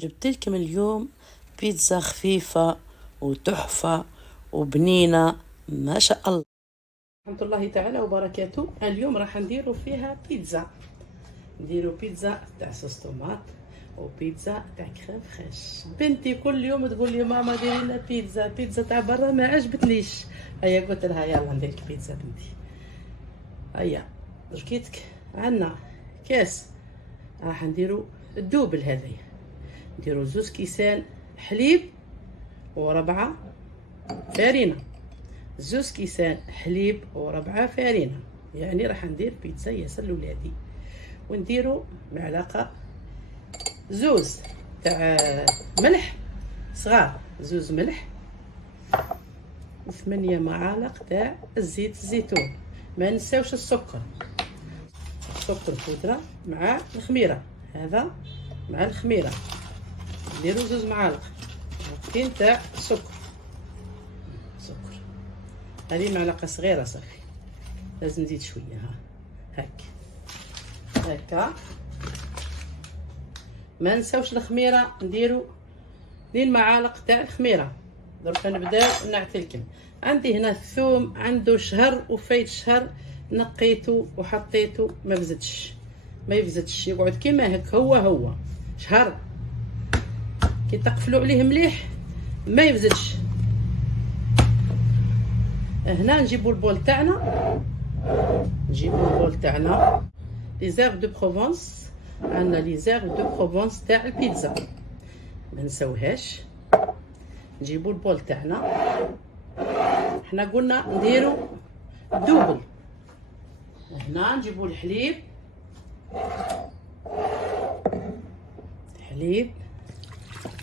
جبت لكم اليوم بيتزا خفيفة وتحفة وبنينة ما شاء الله. ورحمة الله تعالى وبركاته. اليوم راح نديرو فيها بيتزا، نديرو بيتزا تاع صوص طوماط وبيتزا تاع كريم فريش. بنتي كل يوم تقول لي ماما ديري لنا بيتزا تاع برا ما عجبتنيش. هيا قلت لها يلا ندير لك بيتزا بنتي. هيا دركيتك عندنا كاس راح نديرو الدوبل هذايا، نديرو 2 كيسان حليب وربعة فارينة، 2 كيسان حليب وربعة فارينة، يعني راح ندير بيتزا ياسر لولادي. ونديرو معلقة 2 تاع ملح صغار، 2 ملح، و8 معالق تاع الزيت الزيتون. ما نساوش السكر بودرة مع الخميرة، هذا مع الخميرة نديرو 2 معالق معلقتين تاع السكر. هذه معلقة صغيرة صافي، لازم نزيد شوية. هكا ما نساوش الخميرة، نديرو 2 معالق تاع الخميرة. درك نبداو نعتلكم. عندي هنا الثوم عنده شهر وفايت شهر، نقيته وحطيته ما يفزتش يقعد كيما هك هو شهر. كي تقفلوا عليه مليح ما يفزتش. هنا نجيبوا البول تاعنا، لي زيرف دو بروفونس. عندنا لي زيرف دو بروفونس تاع البيتزا ما نساوهاش. نجيبوا البول تاعنا، حنا قلنا نديرو دوبل. هنا نجيبوا الحليب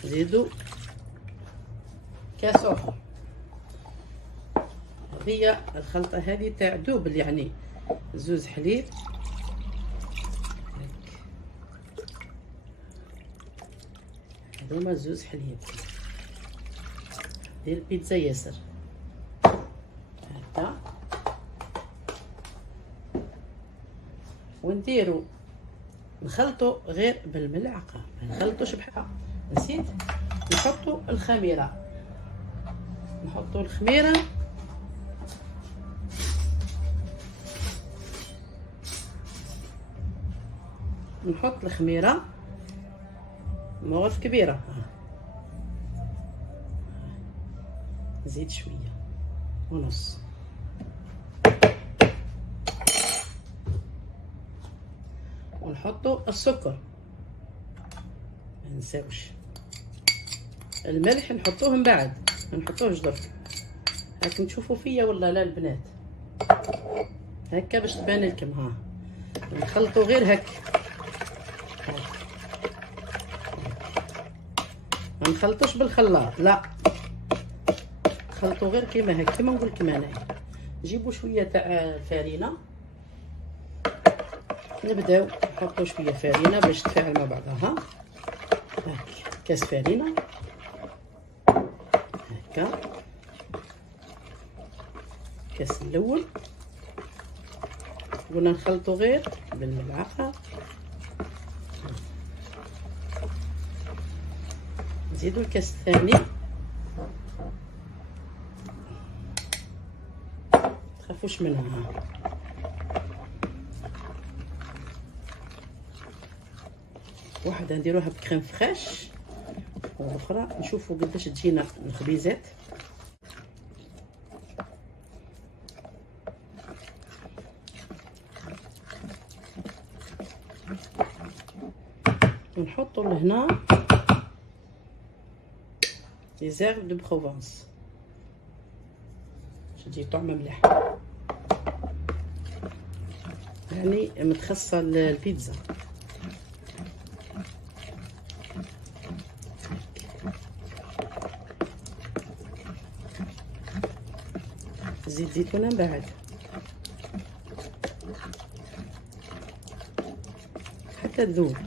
نزيدو كاس اخر. هي الخلطة هذه تاع دوبل، يعني 2 حليب هذوما 2 حليب. دير بيتزا ياسر هكا. ونديرو نخلطو غير بالملعقة، ما نخلطوش بحال. نسيت نحطو الخميرة، نحط الخميرة مغرف كبيرة، نزيد شوية ونص. ونحطو السكر ما نساوش. الملح نحطوه من بعد، ما نحطوهش درك. هاكم تشوفوا فيا ولا لا البنات؟ هكا باش تبان لكم. نخلطو غير هكا، ما نخلطوش بالخلاط، لا نخلطو غير كيما هكا. كيما نقول لكم انا، نجيبو شويه تاع الفارينه، نبداو نحطو شويه فارينه باش تفاعل مع بعضها. كاس فارينه هكا، كاس الاول. قلنا نخلطو غير بالملعقه. نزيدو الكاس الثاني، تخافوش منها. واحدة نديروها بكريم فريش، والاخرى نشوفوا قداش تجينا الخبيزات. ونحطوا لهنا لي زيرف دو بروفونس باش تجي طعمه مليح، يعني متخصصه البيتزا. زيت زيتونه من بعد حتى تذوب.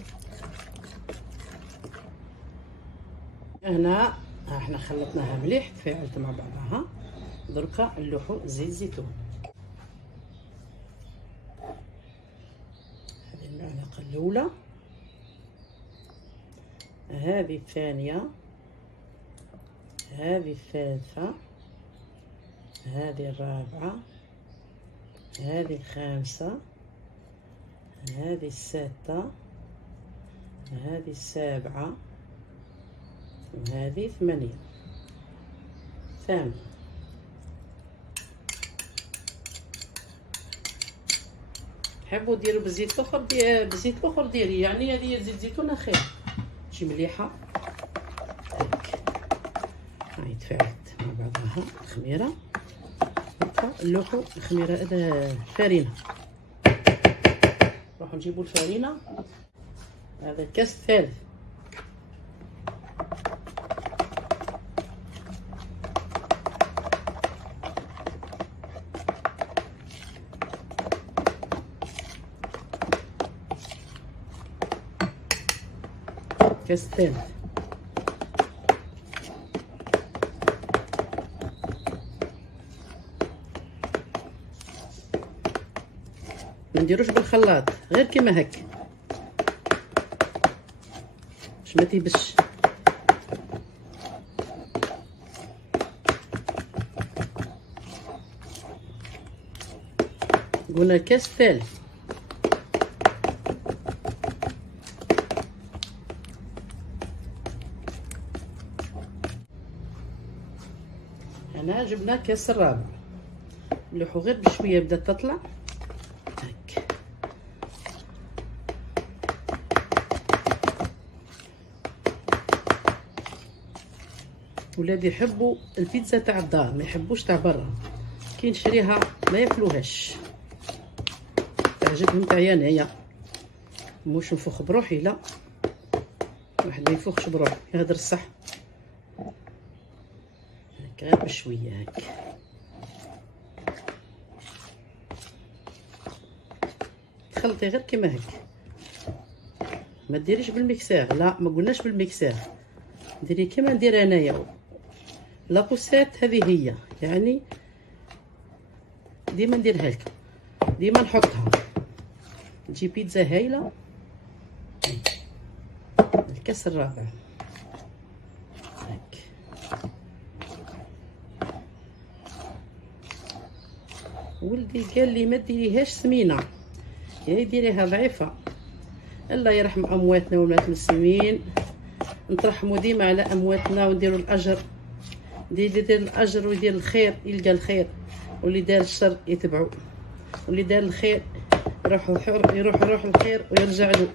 هنا احنا خلطناها مليح، تفاعلت مع بعضها. دركا نلوحو زيت زيتون. هذه المعلقه الاولى، هذه الثانية، هذه الثالثة، هذه الرابعة، هذه الخامسة، هذه السادسة، هذه السابعة، وهذه ثامنة. حبوا ديروا بالزيت الاخر بالزيت الاخر ديري، يعني هذه زيت زيتونه خير تجي مليحه. هاي تفاعلت مع بعضها الخميره، نلوحوا الخميره الفارينه. نروحوا نجيبوا الفارينه. هذا الكاس الثالث. الكاس الثالث. ما نديروش بالخلاط، غير كيما هك باش ما تيبش. قلنا الكاس الثالث. هنا جبنا كاس الرابع، نلوحو غير بشويه بدات تطلع هك. ولادي يحبوا البيتزا تاع الدار، ما يحبوش تاع برا، كي نشريها ما ياكلوهاش، تعجبهم تاعي انايا. موش نفخ بروحي، لا، واحد ما يفخش بروحه، يهدر الصح. هكا غير بشويه هك. تخلطي غير كيما هك، ما ديريش بالميكسار، لا ما قلناش بالميكسار، ديري كيما ندير انايا. لاكوسات هذه هي، يعني ديما نديرها لكم، ديما نحطها، تجي بيتزا هايله. الكاس الرابع هك. ولدي قال لي ما ديريهاش سمينه، يعني ديريها ضعيفه. الله يرحم امواتنا والمات المسلمين، نترحموا ديما على امواتنا ونديروا الاجر. اللي يدير الاجر ويدير الخير يلقى الخير، واللي دار الشر يتبعو، واللي دار الخير يروح الخير ويرجع له.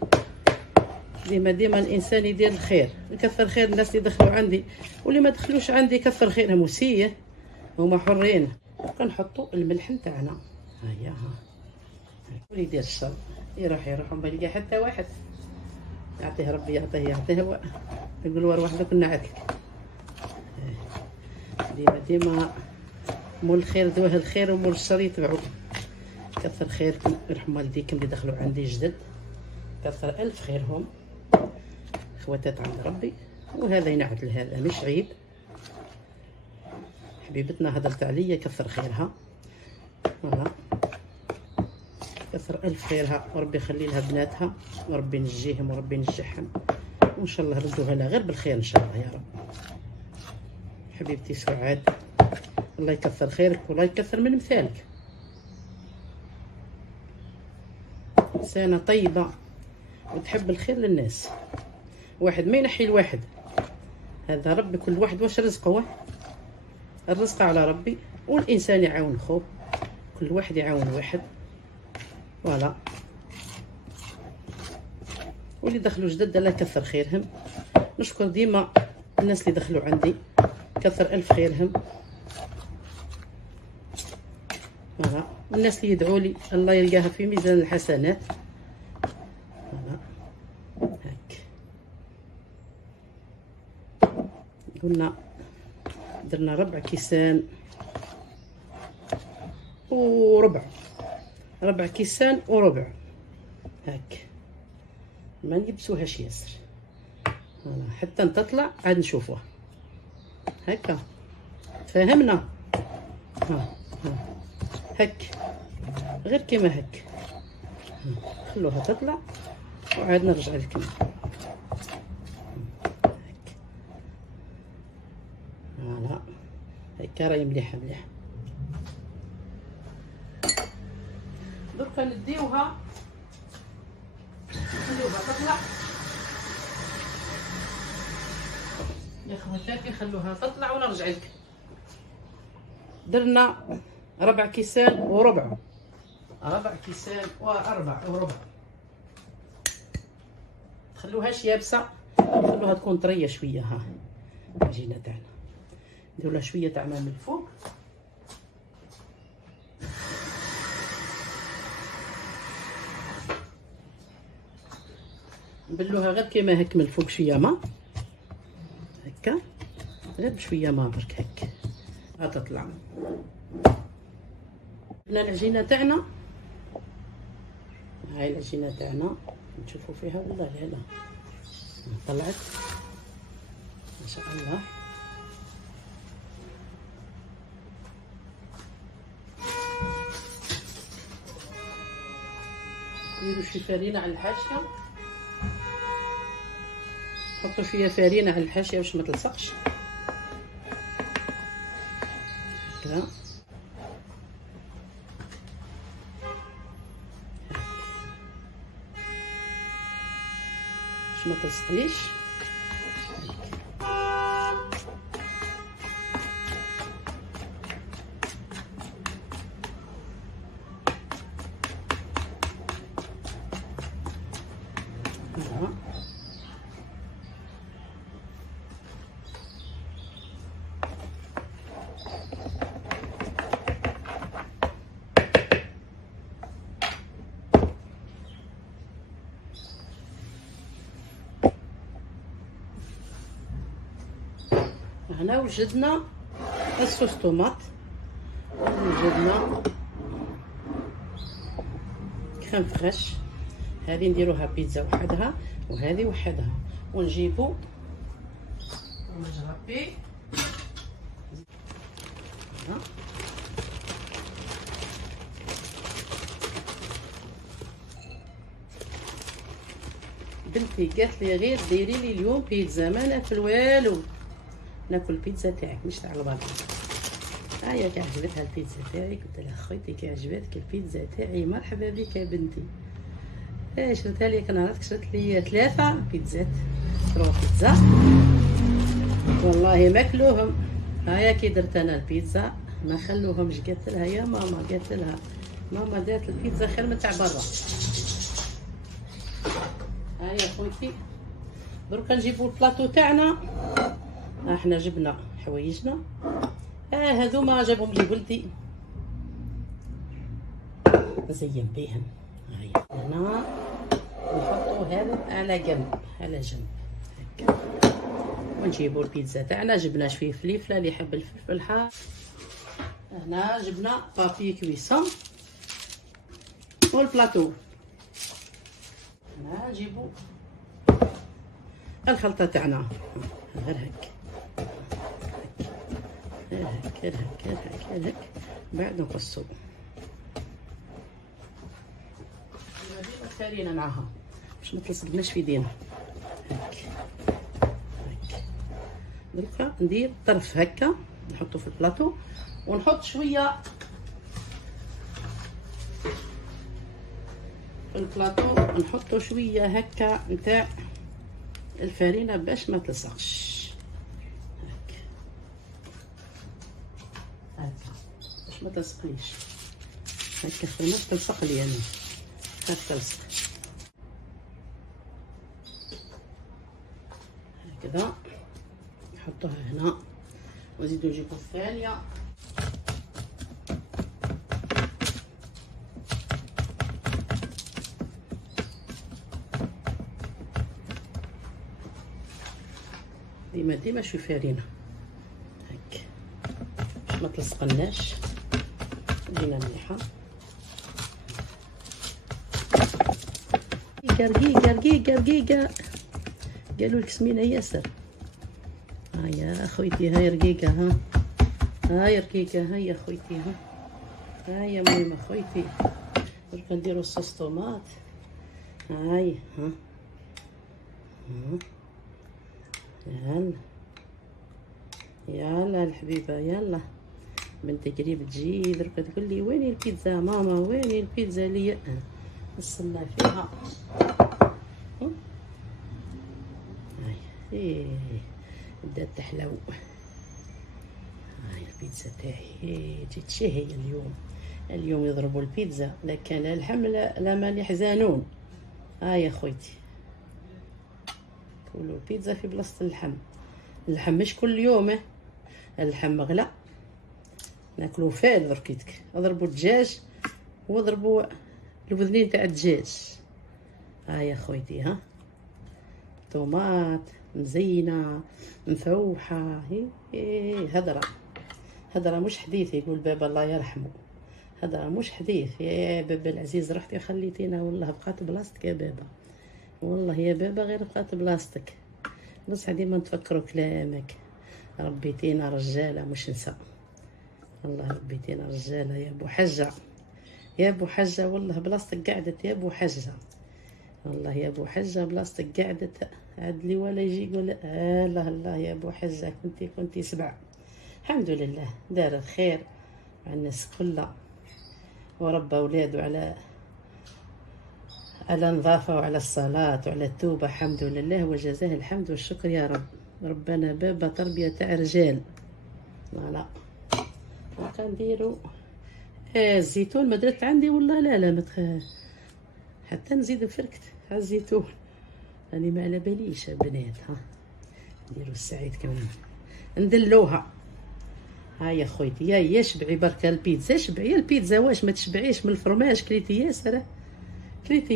ديما الانسان يدير الخير، يكثر خير الناس اللي دخلوا عندي، واللي ما دخلوش عندي كثر خيرهم وسيه، هما حرين. كنحطوا الملح نتاعنا، هيا ها. واللي يدير الشر يروح وما يلقى حتى واحد. يعطيه ربي، يعطيه هو، يقول ور وحدك نعتلك. ديما مول الخير دواه الخير ومول الشر يتبعو. كثر خيركم، يرحم والديكم اللي دخلوا عندي جدد، كثر الف خيرهم، خواتات عند ربي. وهذا ينعت لهذا مش عيب. حبيبتنا هدرت عليا كثر خيرها، فوالا كثر الف خيرها، وربي يخلي لها بناتها، وربي ينجيهم وربي ينجحهم، وان شاء الله ردوها لها غير بالخير ان شاء الله يا رب. حبيبتي سعاد، الله يكثر خيرك والله يكثر من مثالك. إنسانة طيبة وتحب الخير للناس، واحد ما ينحي الواحد، هذا ربي كل واحد واش رزقه، الرزق على ربي، والإنسان يعاون خوه، كل واحد يعاون واحد، فوالا. واللي دخلوا جدد الله يكثر خيرهم. نشكر ديما الناس اللي دخلوا عندي، كثر الف خيرهم، فوالا. والناس اللي يدعوا لي الله يلقاها في ميزان الحسنات، فوالا هاك. قلنا درنا 4 كيسان وربع، 4 كيسان وربع هاك، ما نلبسوهاش ياسر، فوالا حتى تطلع عاد نشوفوها هكا. فهمنا؟ ها هك، غير كيما هك، خلوها تطلع وعاد نرجع لكم. هكا راهي مليحه مليحه. دركا نديوها تطلع يا خواتاتي، خلوها تطلع ونرجع لك. درنا 4 كيسان وربع، 4 كيسان وربع. تخلوهاش يابسه، خلوها تكون طريه شويه. ها العجينه تاعنا نديرو لها شويه تاع ماء من الفوق. نبلوها غير كيما هك من الفوق، شويه ماء هكا، غير بشويه ماء برك هك تطلع. هنا العجينه تاعنا، هاي العجينه تاعنا نشوفوا فيها ولا لا. طلعت ما شاء الله. نديرو شي فرينه على الحاشيه، نحطو شويه فرينه على الحاشيه باش ما تلصقش هكا. باش ما تلصقليش. هنا وجدنا الصوص طوماط، وجدنا كريم فريش. هذه نديروها بيتزا وحدها وهذه وحدها، ونجيبو ونجربي بنتي قالت لي غير ديري لي اليوم بيتزا، ما ناكل والو، ناكل البيتزا تاعك مش تاع الباطل. هيا كي عجبتها البيتزا تاعي، قلت لها خويتي كي عجبتك البيتزا تاعي مرحبا بك يا بنتي. شريتها لي كنهارك، شريت لي 3 بيتزات، 3 بيتزا والله ماكلوهم. هيا كي درت انا البيتزا ما خلوهمش، قالت لها يا ماما، قالت لها ماما دارت البيتزا خير من تاع برا. هيا خويتي دركا نجيبو البلاطو تاعنا. احنا جبنا حوايجنا، هذوما جابهم لي ولدي نزين بيهم. هيا هنا نحطو هذا على جنب، على جنب هكا، ونجيبو البيتزا تاعنا. جبنا شويه فليفله، اللي يحب الفلفل الحار. هنا جبنا بابي كويسون والبلاطو. هنا نجيبو الخلطه تاعنا، غير هك هك هك هك هك، بعد نقصو الفرينه معاها باش ما تلصقناش في يدينا. هك هك دركا ندير طرف هكا، نحطو في البلاطو، ونحط شويه في البلاطو، نحطو شويه هكا نتاع الفرينه باش ما تلصقش. هكا باش ما تلصقليش، هكا خلينا تلصق لي انا، خاف تلصق هكذا. نحطوها هنا ونزيدو نجيبو الثانيه. ديما شوي فرينه هك باش ما تلصقناش، دينا مليحه. رقيقه قالوا لك سمينه ياسر. هيا خويتي، هاي رقيقه، هاي رقيقه، هيا خويتي، هيا ماما خويتي. درك نديرو الصوص طوماط. هاي يلا يلا الحبيبة يلا. بنتي قريب تجي درك تقول لي وين البيتزا ماما، وين البيتزا لي نستنى فيها. هاي ايه بدات تحلو. هاي البيتزا تاعي جيت شهي اليوم. اليوم يضربوا البيتزا، لا كان الحمل لا من يحزنون. هاي يا خويتي كلوا البيتزا في بلاصة اللحم. اللحم مش كل يوم، اللحم غلا ناكلو فال دركيتك. اضربوا الدجاج واضربوا الوذنين تاع الدجاج. ها يا خويتي ها طوماط مزينه مفوحه. هي هدره مش حديث. يقول بابا الله يرحمه هدره مش حديث. يا بابا العزيز رحتي خليتينا والله بقات بلاصتك يا بابا. والله يا بابا غير بقات بلاصتك. بصح ديما نتفكروا كلامك. ربيتينا رجاله مش نساء. الله ربيتينا رجاله يا ابو حجه. يا ابو حجه والله بلاصتك قعدت يا ابو حجه. والله يا ابو حجه بلاصتك قعدت. عدلي ولا يجي يقول الله الله يا ابو حجه كنتي سبع. الحمد لله دار الخير على الناس كلها، وربى اولاده على نظافه وعلى الصلاه وعلى التوبه. الحمد لله وجزاه الحمد والشكر يا رب. ربنا بابا تربيه تاع رجال. لا كنديرو الزيتون ما درت عندي والله. لا حتى نزيد فركت على الزيتون. راني ما على باليش يا بنات. ها نديرو السعيد كمان ندلوها. ها يا خويتي يا شبعي برك البيتزا. شبعي البيتزا واش ما تشبعيش من الفرماج. كليتي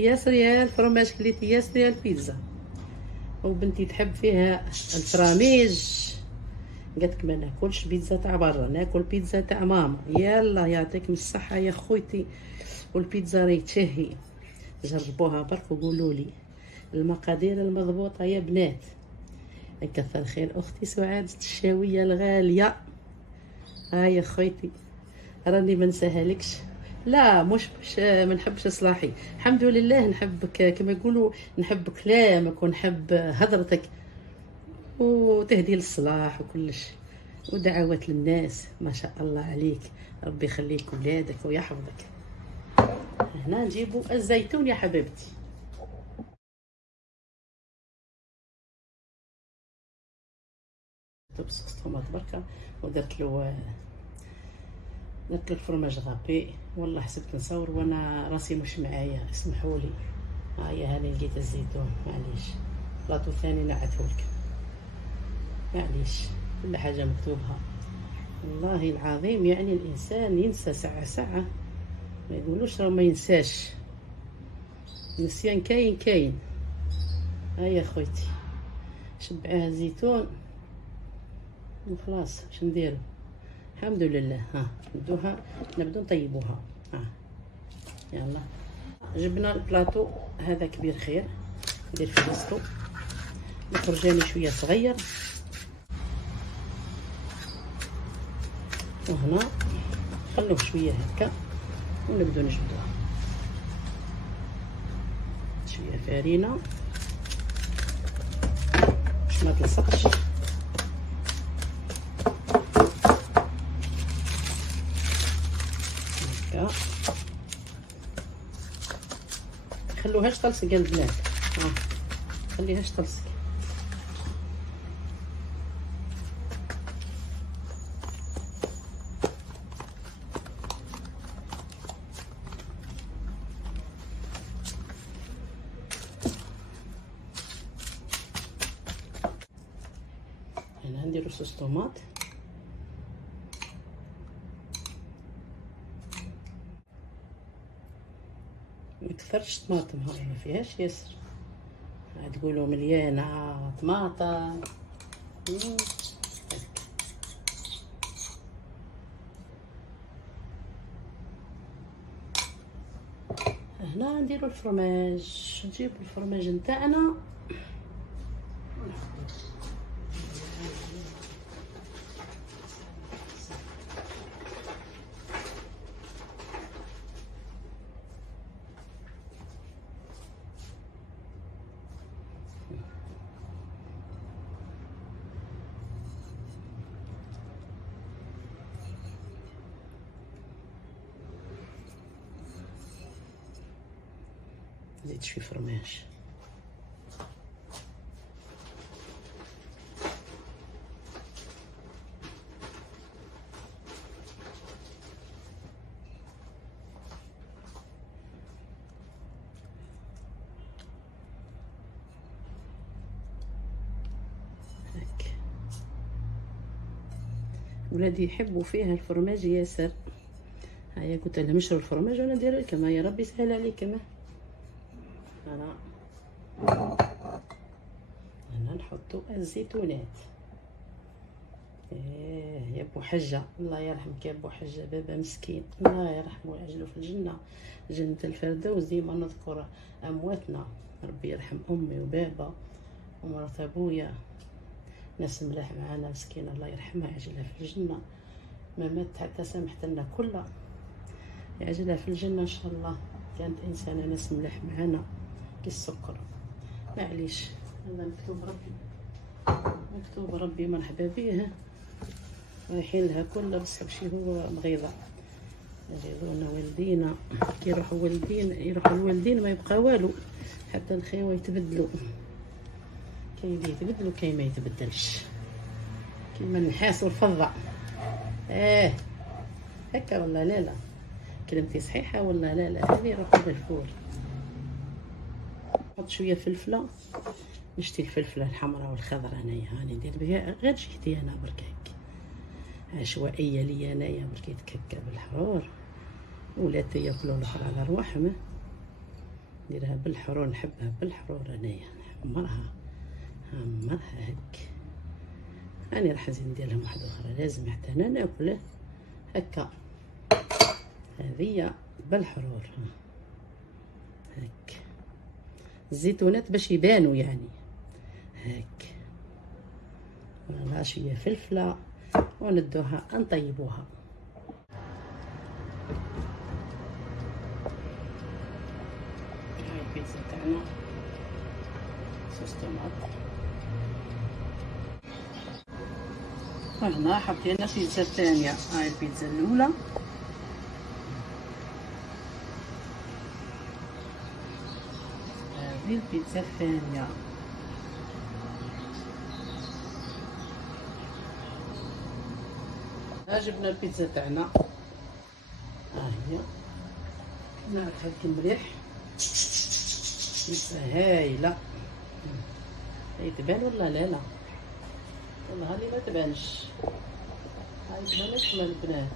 ياسر يا الفرماج كليتي ياسر يا البيتزا. وبنتي تحب فيها الفراميج. قالت ما ناكلش بيتزا تاع برا، ناكل بيتزا تاع ماما. يلا يعطيكم الصحه يا خويتي. والبيتزا راهي تشهي. جربوها برك وقولوا لي المقادير المضبوطه يا بنات. كثر خير اختي سعاد الشاويه الغاليه. ها يا خويتي راني ما نساهلكش. لا مش ما نحبش صلاحي. الحمد لله نحبك كما يقولوا. نحب كلامك ونحب هضرتك وتهدي للصلاح وكلش ودعوات للناس. ما شاء الله عليك. ربي يخليك ولادك ويحفظك. هنا نجيبوا الزيتون يا حبيبتي. بصوص طماط بركه ودرت له الفرماج غابي. والله حسبت نصور وانا راسي مش معايا اسمحوا لي. هيا هاني لقيت الزيتون معليش. بلاطو ثاني نعتهولك معليش. كل حاجه مكتوبها. والله العظيم يعني الانسان ينسى ساعه. ما يقولوش راه ما ينساش. نسيان كاين. هيا خويتي شبعيها الزيتون وخلاص. واش نديرو؟ الحمد لله. ها نبدو نطيبوها. يلا جبنا البلاطو هذا كبير خير. ندير في وسطو الفرجاني شويه صغير. وهنا خلوه شويه هكا ونبدو نجبدوها. شويه فارينه باش ما تلصقش. هكا خلوهاش تلصق البنات. خليهاش تلصق. هنا نديرو صوص طوماط. مكثرش طماطم. هاي ما فيهاش ياسر. تقولوا مليانه طماطم. هنا نديرو الفرماج. نجيبو الفرماج نتاعنا. نزيد شويه فرماج. ولادي يحبوا فيها الفرماج ياسر. هيا قلت لهم اشروا الفرماج وانا ندير لكم. يا ربي يسهل عليكم. انا نحطوا الزيتونات. يا ابو حجه الله يرحمك يا ابو حجه، بابا مسكين الله يرحمه ويعجله في الجنه، جنة الفردوس. ديما نذكر امواتنا، ربي يرحم امي وبابا ومرات ابويا، ناس ملاح معانا مسكينه الله يرحمها يعجلها في الجنه. ما مات حتى سامحت لنا كلها، يعجلها في الجنه ان شاء الله. كانت انسانه ناس ملاح معانا كي السكر. معليش هذا مكتوب ربي، مكتوب ربي مرحبا بيه. رايحين لها كلها بس بشي هو مغيضه. يغيظونا والدينا كي يروحوا الوالدين ما يبقى والو، حتى الخيوه يتبدلوا. كاين اللي يتبدلوا كاين ما يتبدلش، كيما النحاس والفضه. هكا ولا لا؟ كلمتي صحيحه ولا لا؟ هذه روحوا بالفول. نحط شويه فلفله، نشتي الفلفله الحمراء والخضراء انايا هاني ندير بها غير جهدي انا برك هيك عشوائيه لي انايا برك يتككى بالحرور. ولادي ياكلوا الاخر على رواحهم. نديرها بالحرور، نحبها بالحرور انايا، نحمرها هك. أنا راح نزيد ندير لهم واحدة أخرى، لازم حتى أنا ناكل هكا. هذيا بالحرور هك. الزيتونات باش يبانوا يعني هك. ولا شوية فلفلة وندوها نطيبوها. هاي البيتزا تاعنا صوص طماط. هنا حطينا البيتزا الثانية. هاي البيتزا الأولى، هذه البيتزا الثانية. ها جبنا البيتزا تاعنا، ها هي نعرفها كي مليح. بيتزا هايلة. هي تبان ولا لا؟ والله هذه ما تبانش، هاي تبانش كما البنات.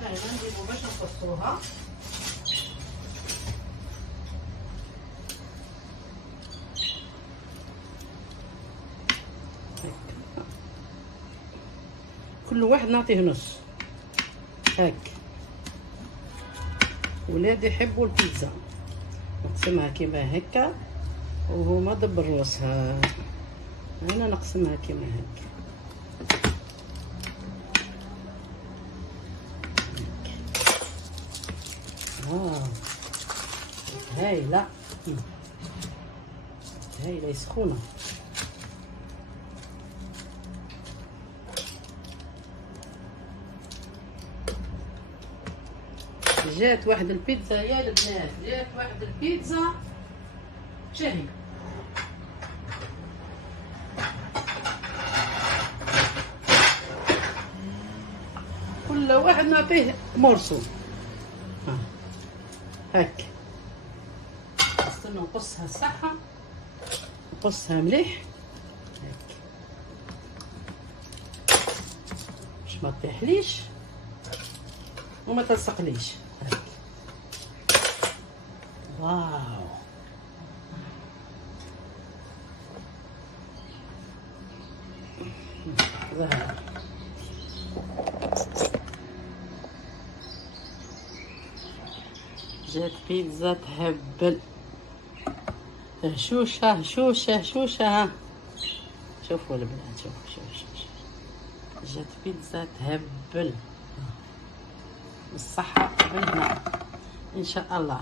هاي نجيبو باش نقصوها. كل واحد نعطيه نص هاك. ولادي يحبوا البيتزا، نقسمها كيما هكا وهما دبر روسها. انا نقسمها كيما هكا. هايلة هايلة سخونة. جات واحد البيتزا يا البنات، جات واحد البيتزا شهي. كل واحد نعطيه مرسو هاك. استنى نقصها صحة، نقصها مليح هاك باش ما تطيحليش وما تلصقليش هاك. واو ظهر. جات بيتزا تهبل. هشوشة هشوشة هشوشة. شوفوا البنات، شوفوا جات بيتزا تهبل بالصحة والهنا ان شاء الله.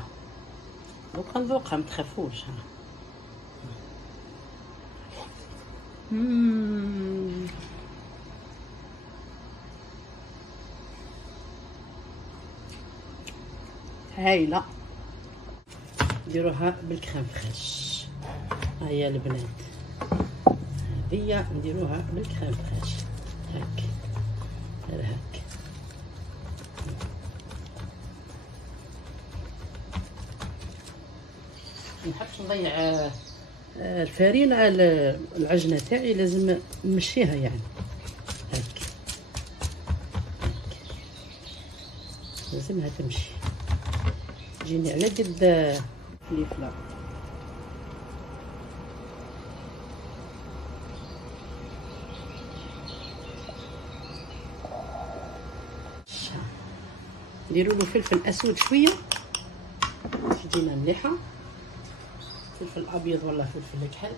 دوكا نذوقها متخافوش. هايله. نديروها بالكريم فريش. هيا البنات هذه نديروها بالكريم فريش هاك هاك. منحبش نضيع الفرينه على العجنه تاعي، لازم نمشيها يعني هاك لازمها تمشي تجيني على قد فليفله. نديروا له فلفل اسود شويه تجينا مليحه، فلفل ابيض ولا فلفل كحل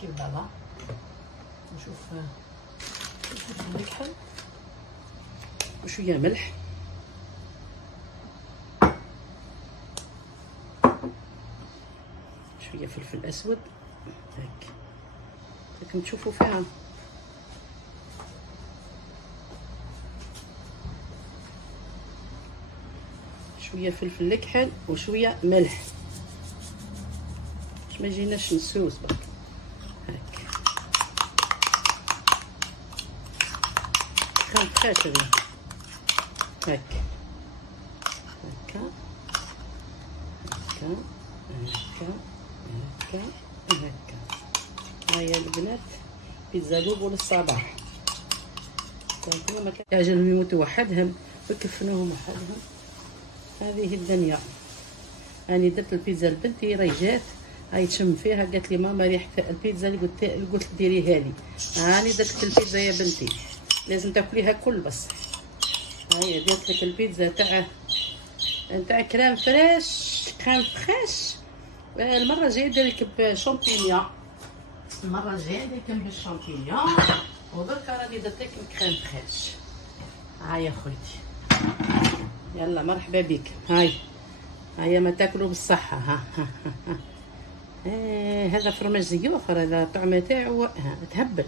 كيف بعضها. نشوف فلفل كحل وشويه ملح شويه فلفل اسود هاك راكم تشوفوا فيها. شويه فلفل كحل وشويه ملح باش ما يجيناش نسوس برك هاك. كريم فريش هذه هاك هكا هكا هكا هكا هكا. هيا البنات بيتزا لوبو للصباح. ما كيعجبهم يموتوا وحدهم ويكفنوهم وحدهم. هذه الدنيا. راني درت البيتزا لبنتي راهي جات هاي تشم فيها قالت لي ماما ريحه البيتزا اللي قلت ديريها لي. راني درت البيتزا يا بنتي لازم تاكليها كل بس. هاي درت لك البيتزا تاع كريم فريش كريم فريش. المره الجايه ندير لك بشامبينيون، المره الجايه ندير لكم بالشامبينيون، ودركا راني درت لك كريم فريش. هاي يا خويتي يلا مرحبا بك. هاي ما تاكلوا بالصحه. ها هذا فرماج زيوخر، هذا الطعمه تاعو تهبل،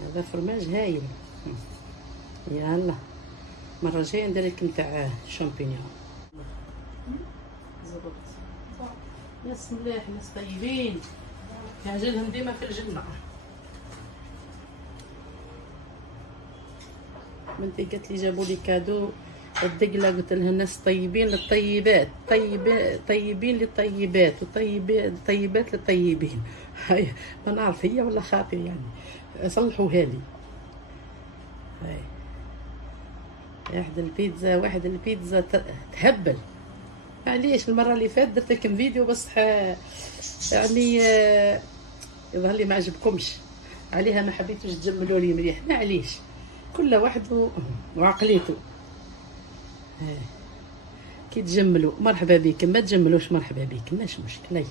هذا فرماج هايل. يلا المره الجايه ندير لكم تاع شامبينيون. ناس ملاح ناس طيبين تعجلهم ديما في الجنه. بنتي قالت لي جابوا لي كادو الدقله، قلت لها الناس طيبين للطيبات، طيبين للطيبات، طيبات للطيبين. هاي ما نعرف هي ولا خاطر يعني صلحوها لي. هاي واحد البيتزا تهبل. معليش المره اللي فاتت درت لكم فيديو بصح يعني يظهر لي ما عجبكمش عليها، ما حبيتوش تجملوا لي مليح. معليش كل واحد وعقليته. كي تجملوا مرحبا بكم، ما تجملوش مرحبا بكم ماشي مشكل.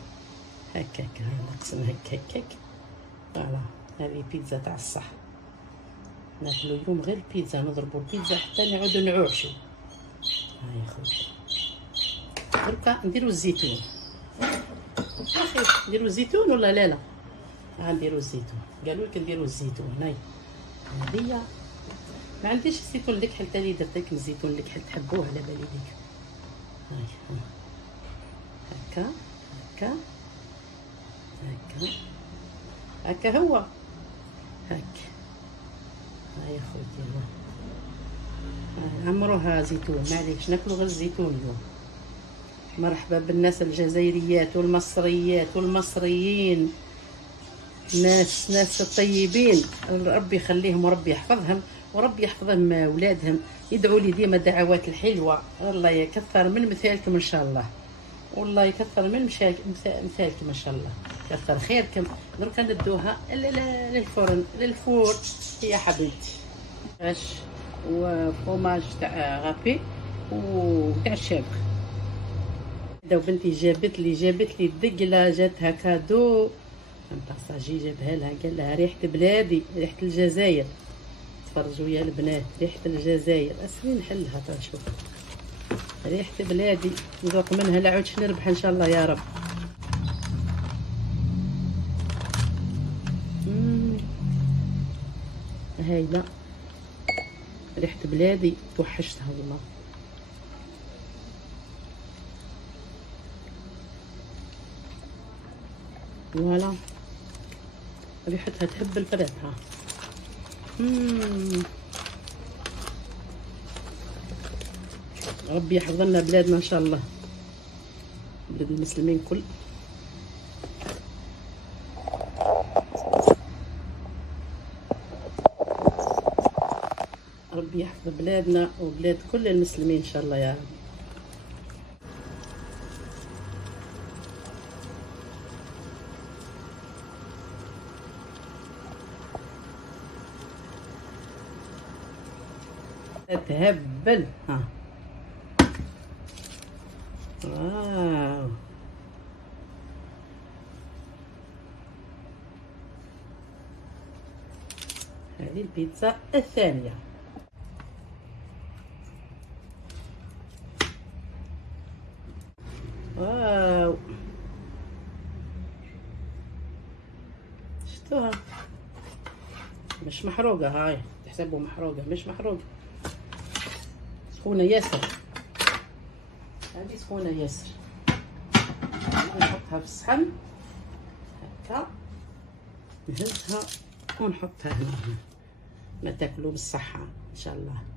هكاك نقسم هكاك فوالا. هذه بيتزا تاع الصح. ناكلو اليوم غير البيتزا، نضربوا البيتزا حتى نعودوا نعوشوا. هاي يا خويا دركا نديرو الزيتون. اخي نديرو الزيتون ولا لا؟ نديرو الزيتون، قالوا لك نديرو الزيتون. هاي هذه ما عنديش الزيتون الكحل تاني، درت لكم الزيتون الكحل تحبوه على بالي بك. هاي هكا هكا هكا هكا هو هاك. هاي يا خوتي عمروها زيتون، معليش ناكلو غير الزيتون اليوم. مرحبا بالناس الجزائريات والمصريات والمصريين، ناس الطيبين، ربي يخليهم وربي يحفظهم وربي يحفظهم اولادهم. يدعوا لي ديما الدعوات الحلوه. الله يكثر من مثالكم ان شاء الله، والله يكثر من مثالكم ان شاء الله، كثر خيركم. دركا ندوها للفرن للفور يا حبيبتي. وفرماج تاع غابي وتاع الشابخ. هذا بنتي جابت لي الدقله، جاتها كادو باساجي جابها لها، قال لها ريحه بلادي ريحه الجزائر. تفرجوا يا البنات ريحه الجزائر. اسمي نحلها تنشوف ريحه بلادي، نذوق منها لا عودش نربح ان شاء الله يا رب. هايله ريحه بلادي توحشتها والله. فوالا ريحتها تحب البرد ها. ربي يحفظ لنا بلادنا ان شاء الله، بلاد المسلمين كل. ربي يحفظ بلادنا وبلاد كل المسلمين ان شاء الله يا رب. تهبل ها. واو هذه البيتزا الثانية. واو شفتوها مش محروقة، هاي تحسبوا محروقة مش محروقة، سخونة ياسر، هذه سخونة ياسر. نحطها في الصحن هكا، نهزها ونحطها هنا. ما تاكلوا بالصحة ان شاء الله.